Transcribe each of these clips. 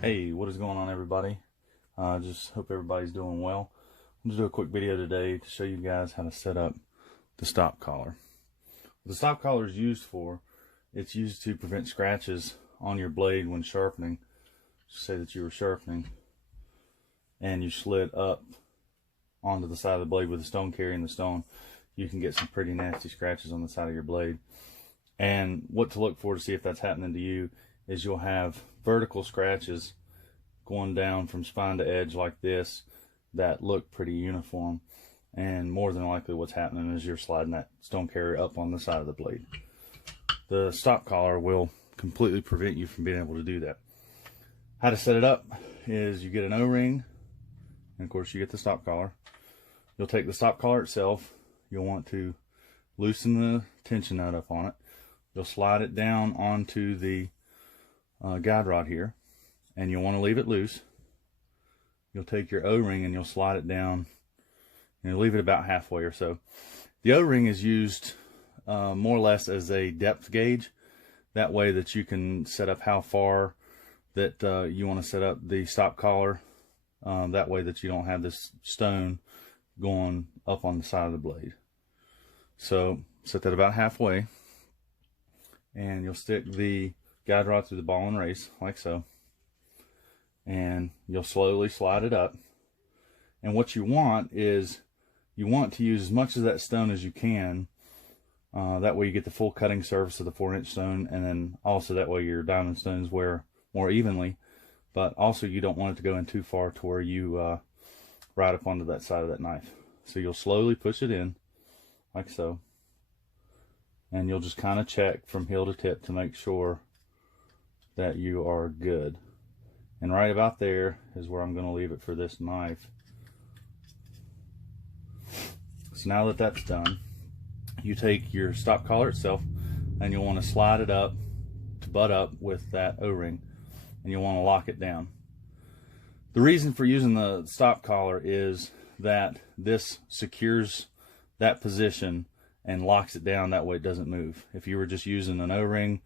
Hey, what is going on, everybody? Just hope everybody's doing well. I'm going to do a quick video today to show you guys how to set up the stop collar. What the stop collar is used for, it's used to prevent scratches on your blade when sharpening. Say that you were sharpening and you slid up onto the side of the blade with the stone carrying the stone. You can get some pretty nasty scratches on the side of your blade. And what to look for to see if that's happening to you is you'll have vertical scratches going down from spine to edge like this that look pretty uniform, and more than likely what's happening is you're sliding that stone carrier up on the side of the blade. The stop collar will completely prevent you from being able to do that. How to set it up is you get an O-ring, and of course you get the stop collar. You'll take the stop collar itself, you'll want to loosen the tension nut up on it. You'll slide it down onto the guide rod here, and you'll want to leave it loose. You'll take your O-ring and you'll slide it down and leave it about halfway or so. The O-ring is used more or less as a depth gauge. That way that you can set up how far that you want to set up the stop collar. That way that you don't have this stone going up on the side of the blade. So set that about halfway, and you'll stick the guide rod through the ball and race like so, and you'll slowly slide it up. And what you want is you want to use as much of that stone as you can. That way you get the full cutting surface of the 4-inch stone, and then also that way your diamond stones wear more evenly, but also you don't want it to go in too far to where you ride up onto that side of that knife. So you'll slowly push it in like so, and you'll just kind of check from heel to tip to make sure that you are good. And right about there is where I'm going to leave it for this knife. So now that that's done, you take your stop collar itself and you'll want to slide it up to butt up with that O-ring, and you'll want to lock it down. The reason for using the stop collar is that this secures that position and locks it down, that way it doesn't move. If you were just using an O-ring,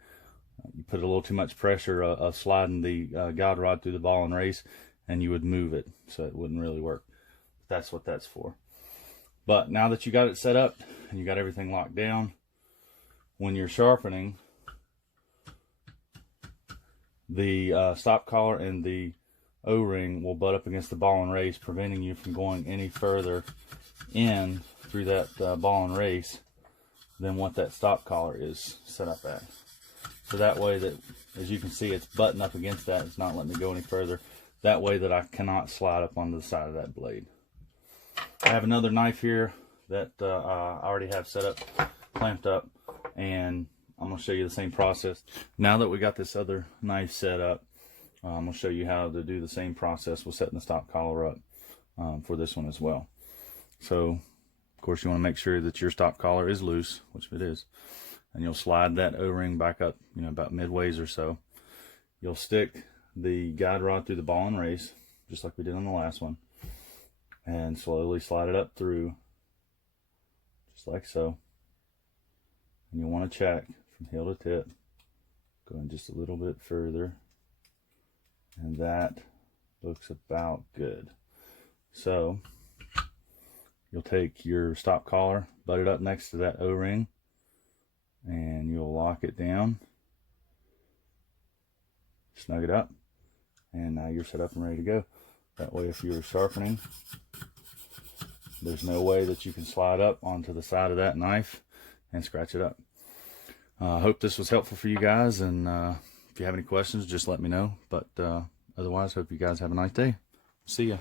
you put a little too much pressure of sliding the guide rod through the ball and race, and you would move it, so it wouldn't really work. That's what that's for. But now that you got it set up and you got everything locked down, when you're sharpening, the stop collar and the O-ring will butt up against the ball and race, preventing you from going any further in through that ball and race than what that stop collar is set up at. So that way that, as you can see, it's butting up against that. It's not letting me go any further. That way that I cannot slide up onto the side of that blade. I have another knife here that I already have set up, clamped up, and I'm going to show you the same process. Now that we got this other knife set up, I'm going to show you how to do the same process with setting the stop collar up for this one as well. So, of course, you want to make sure that your stop collar is loose, which it is. And you'll slide that O-ring back up, about midways or so. You'll stick the guide rod through the ball and race, just like we did on the last one, and slowly slide it up through, just like so. And you want to check from heel to tip, going just a little bit further, and that looks about good. So you'll take your stop collar, butt it up next to that O-ring, and you'll lock it down, snug it up, and now you're set up and ready to go. That way, if you're sharpening, there's no way that you can slide up onto the side of that knife and scratch it up. I hope this was helpful for you guys, and if you have any questions, just let me know. But otherwise, hope you guys have a nice day. See ya.